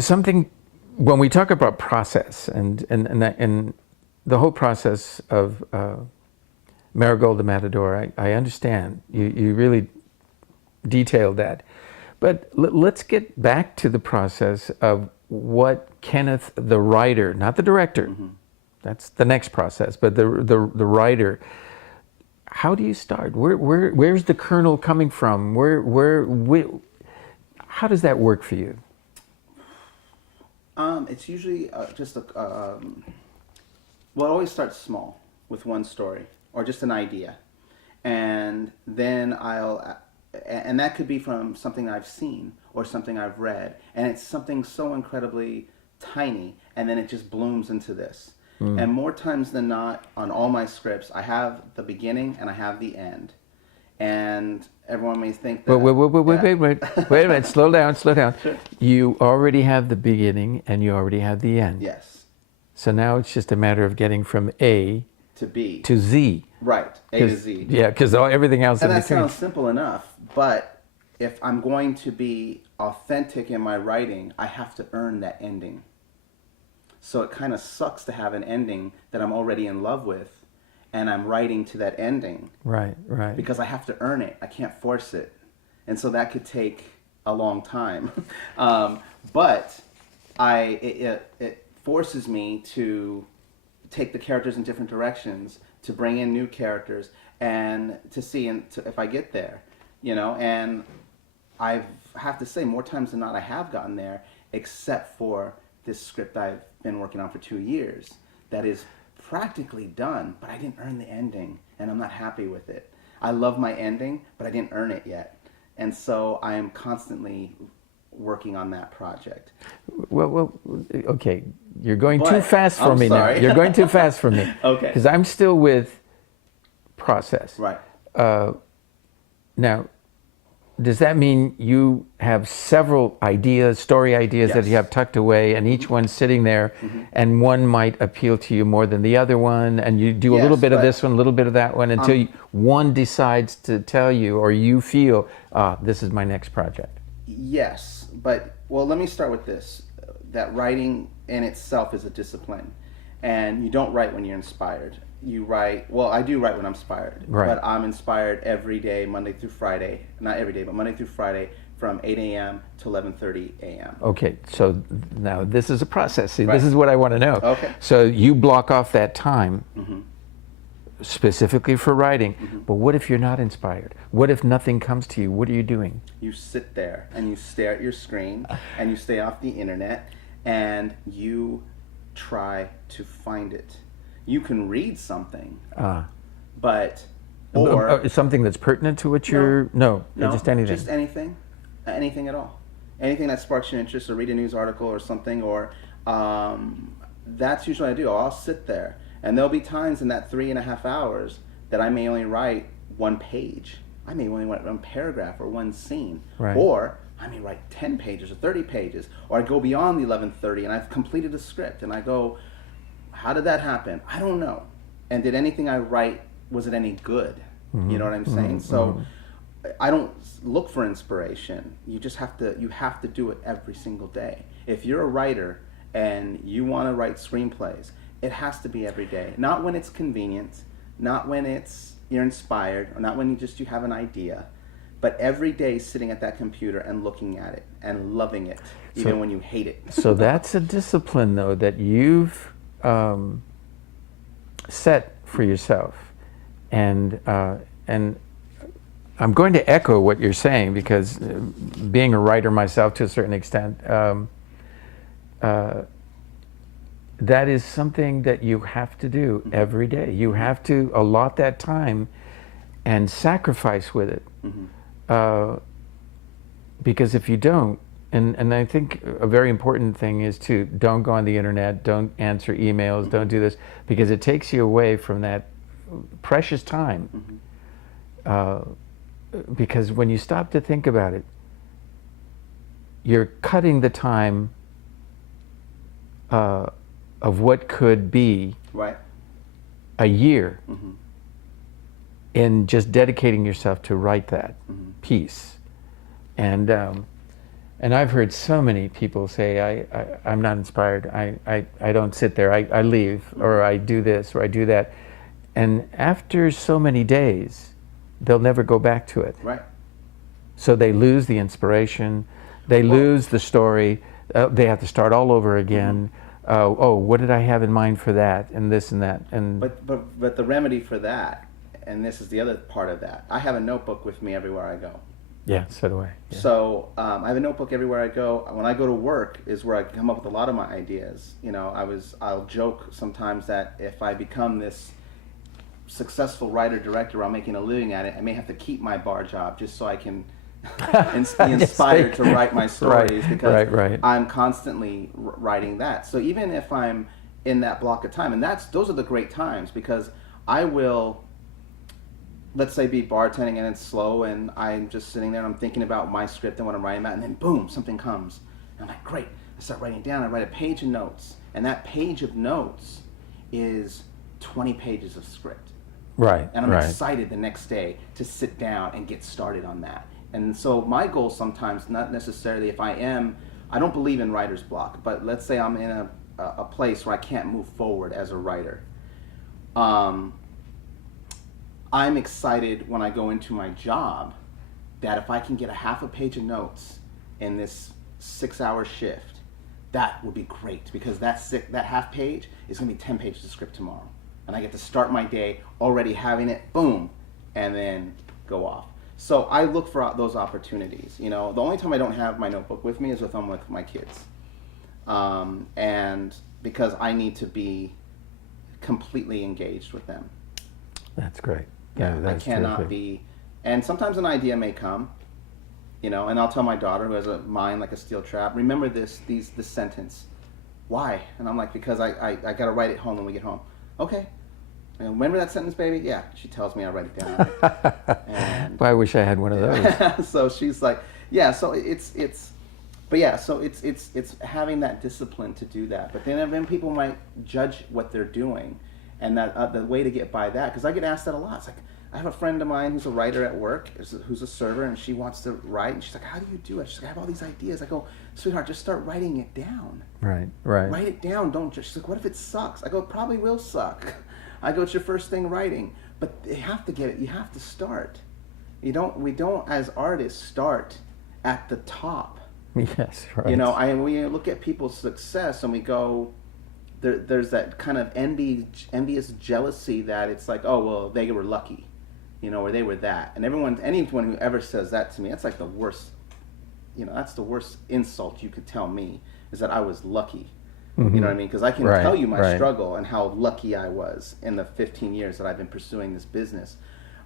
Something, when we talk about process and the whole process of Marigold the Matador, I understand. You really detailed that. But let's get back to the process of what Kenneth, the writer, not the director, that's the next process, but the writer, how do you start? Where's the kernel coming from? How does that work for you? It's usually well, it always starts small with one story or just an idea. And then and that could be from something I've seen or something I've read. And it's something so incredibly tiny, and then it just blooms into this. And more times than not, on all my scripts, I have the beginning and I have the end. And everyone may think that... Wait a minute, slow down. Sure. You already have the beginning and you already have the end. Yes. So now it's just a matter of getting from A to B to Z. Right, A to Z. Yeah, because everything else and in that between. sounds simple enough, but if I'm going to be authentic in my writing, I have to earn that ending. So it kind of sucks to have an ending that I'm already in love with, and I'm writing to that ending. Right. Because I have to earn it. I can't force it. And so that could take a long time. But it forces me to take the characters in different directions, to bring in new characters, and to see if I get there. And I have to say, more times than not, I have gotten there, except for this script I've been working on for 2 years that is practically done, but I didn't earn the ending, and I'm not happy with it. I love my ending, but I didn't earn it yet. And so I am constantly working on that project. Well, okay, you're going too fast for me sorry. now. You're going too fast for me. Okay. Because I'm still with process. Right. Now, does that mean you have several story ideas that you have tucked away, and each one's sitting there, and one might appeal to you more than the other one, and you do a little bit of this one, a little bit of that one, until one decides to tell you, or you feel, this is my next project? Yes, but, well, let me start with this. That writing in itself is a discipline, and you don't write when you're inspired. You write, well, I do write when I'm inspired, but I'm inspired every day, Monday through Friday, not every day, but Monday through Friday from 8 a.m. to 11:30 a.m. Okay, so now this is a process. See, this is what I want to know. Okay. So you block off that time specifically for writing, but what if you're not inspired? What if nothing comes to you? What are you doing? You sit there and you stare at your screen and you stay off the internet and you try to find it. You can read something, but something that's pertinent to what just anything. Just anything at all, anything that sparks your interest, or read a news article or something, or that's usually what I do. I'll sit there, and there'll be times in that 3.5 hours that I may only write one page. I may only write one paragraph or one scene, or I may write 10 pages or 30 pages, or I go beyond the 11:30 and I've completed a script, and I go, how did that happen? I don't know. And did anything I write, was it any good? You know what I'm saying? So I don't look for inspiration. You just have to do it every single day. If you're a writer and you want to write screenplays, it has to be every day. Not when it's convenient, not when you're inspired, or not when you have an idea, but every day sitting at that computer and looking at it and loving it, even when you hate it. So that's a discipline, though, that you've set for yourself, and I'm going to echo what you're saying, because being a writer myself to a certain extent, that is something that you have to do every day. You have to allot that time and sacrifice with it, because if you don't, and I think a very important thing is to don't go on the internet, don't answer emails, don't do this, because it takes you away from that precious time. Because when you stop to think about it, you're cutting the time of what could be a year in just dedicating yourself to write that piece. And And I've heard so many people say, I'm not inspired. I don't sit there. I leave, or I do this, or I do that. And after so many days, they'll never go back to it. Right. So they lose the inspiration. They lose the story. They have to start all over again. Oh, what did I have in mind for that, and this and that, and But the remedy for that, and this is the other part of that. I have a notebook with me everywhere I go. yeah, so do I. Yeah. So I have a notebook everywhere I go. When I go to work is where I come up with a lot of my ideas. You know, I'll joke sometimes that if I become this successful writer director while making a living at it, I may have to keep my bar job just so I can be inspired to write my stories, because I'm constantly writing that. So even if I'm in that block of time, and those are the great times, because I will, let's say, be bartending and it's slow and I'm just sitting there and I'm thinking about my script and what I'm writing about, and then boom, something comes. And I'm like, great. I start writing it down. I write a page of notes, and that page of notes is 20 pages of script. Right. And I'm excited the next day to sit down and get started on that. And so my goal sometimes, not necessarily if I don't believe in writer's block, but let's say I'm in a place where I can't move forward as a writer. I'm excited when I go into my job that if I can get a half a page of notes in this 6-hour shift, that would be great, because that half page is going to be 10 pages of script tomorrow. And I get to start my day already having it, boom, and then go off. So I look for those opportunities. You know, the only time I don't have my notebook with me is if I'm with my kids. And because I need to be completely engaged with them. That's great. Yeah, that's I cannot terrific. be, and sometimes an idea may come, you know, and I'll tell my daughter, who has a mind like a steel trap, remember this sentence. Why? And I'm like, because I got to write it home when we get home. Okay. And remember that sentence, baby? Yeah. She tells me, I write it down. And Well, I wish I had one of those. so she's like, yeah. So it's having that discipline to do that. But then people might judge what they're doing, and that the way to get by that, because I get asked that a lot. It's like, I have a friend of mine who's a writer at work, who's a server, and she wants to write, and she's like, how do you do it? She's like, I have all these ideas. I go, sweetheart, just start writing it down. Right. Write it down. Don't just. She's like, what if it sucks? I go, it probably will suck. I go, it's your first thing writing, but you have to get it. You have to start. We don't as artists start at the top. Yes, right. You know, we look at people's success and we go, there's that kind of envious jealousy that it's like, oh, well, they were lucky, you know, or they were that. And anyone who ever says that to me, that's like the worst, you know, that's the worst insult you could tell me, is that I was lucky. Mm-hmm. You know what I mean? Because I can tell you my struggle and how lucky I was in the 15 years that I've been pursuing this business.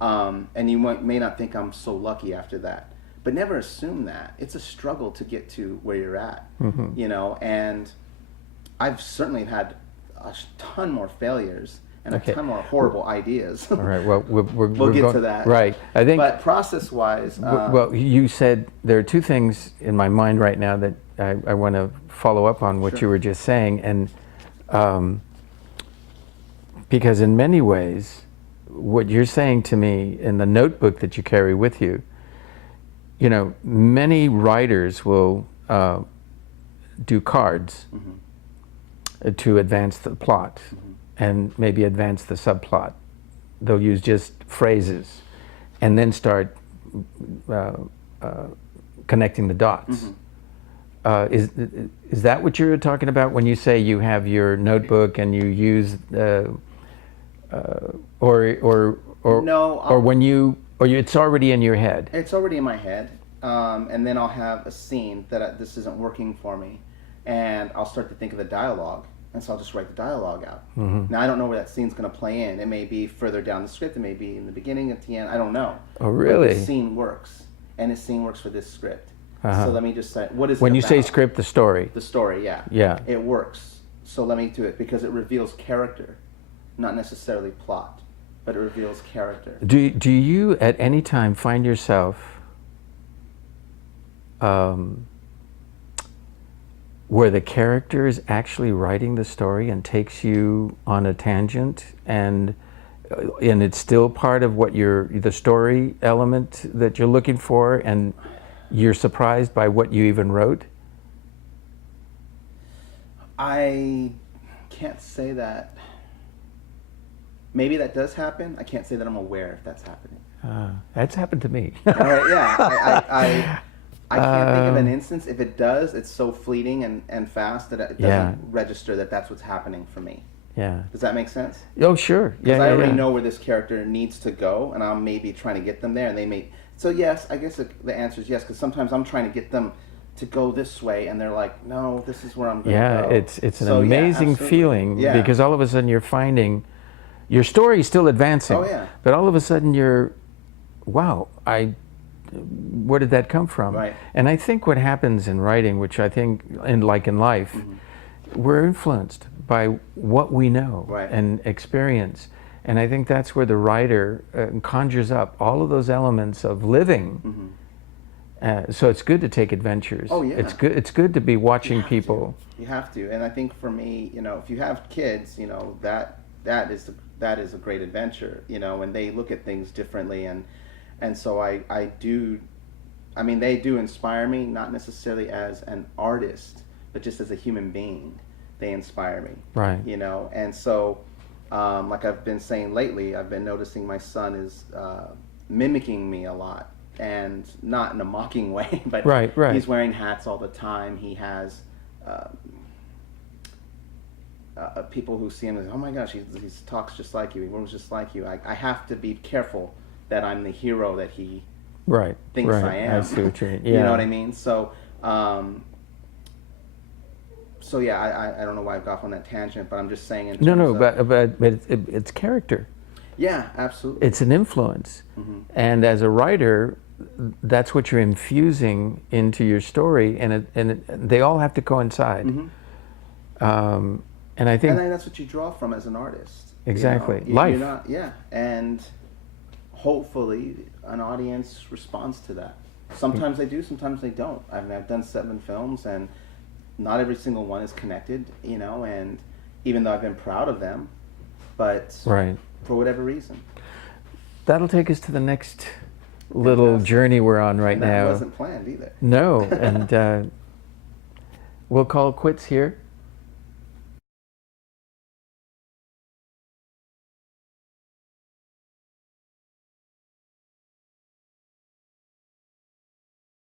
And you may not think I'm so lucky after that. But never assume that. It's a struggle to get to where you're at. Mm-hmm. You know, and I've certainly had a ton more failures and a ton more horrible ideas. All right. Well, we'll get to that. Right. I think. But process-wise, well, you said there are two things in my mind right now that I want to follow up on what you were just saying, and because in many ways, what you're saying to me in the notebook that you carry with you, you know, many writers will do cards to advance the plot and maybe advance the subplot. They'll use just phrases and then start connecting the dots. Is that what you're talking about when you say you have your notebook and you use it's already in your head? It's already in my head, and then I'll have a scene that this isn't working for me, and I'll start to think of the dialogue, and so I'll just write the dialogue out. Now I don't know where that scene's going to play in. It may be further down the script. It may be in the beginning, at the end. I don't know. Oh, really? But the scene works, and the scene works for this script. So let me just say, what is it when you about? say script, the story? The story, yeah. Yeah. It works. So let me do it, because it reveals character, not necessarily plot, but it reveals character. Do you at any time find yourself where the character is actually writing the story and takes you on a tangent, and it's still part of what the story element that you're looking for, and you're surprised by what you even wrote? I can't say that. Maybe that does happen. I can't say that I'm aware if that's happening. That's happened to me. All right, yeah. I can't think of an instance. If it does, it's so fleeting and fast that it doesn't register that that's what's happening for me. Yeah. Does that make sense? Oh, sure. Because I already know where this character needs to go, and I'm maybe trying to get them there, and they may. So yes, I guess the answer is yes, because sometimes I'm trying to get them to go this way, and they're like, no, this is where I'm going to go. Yeah, it's an amazing feeling because all of a sudden you're finding your story is still advancing. Oh, yeah. But all of a sudden you're, wow, where did that come from? Right. And I think what happens in writing, which I think, like in life, we're influenced by what we know and experience. And I think that's where the writer conjures up all of those elements of living. So it's good to take adventures. Oh, yeah. It's good to be watching people. You have to. And I think for me, if you have kids, that is a great adventure, and they look at things differently, and so they do inspire me, not necessarily as an artist, but just as a human being. They inspire me. Right. And so like I've been saying lately, I've been noticing my son is mimicking me a lot, and not in a mocking way, but right. He's wearing hats all the time. He has people who see him and say, oh my gosh, he talks just like you, he moves just like you. I have to be careful that I'm the hero that he thinks I am. I see what you mean. You know what I mean? So I don't know why I've got off on that tangent, but I'm just saying. But it's character. Yeah, absolutely. It's an influence, and as a writer, that's what you're infusing into your story, and they all have to coincide. And I think that's what you draw from as an artist. Exactly. Life. And hopefully an audience responds to that. Sometimes they do, sometimes they don't. I've done 7 films, and not every single one is connected, and even though I've been proud of them, but for whatever reason. That'll take us to the next little journey we're on right now. That wasn't planned either. No, and we'll call quits here.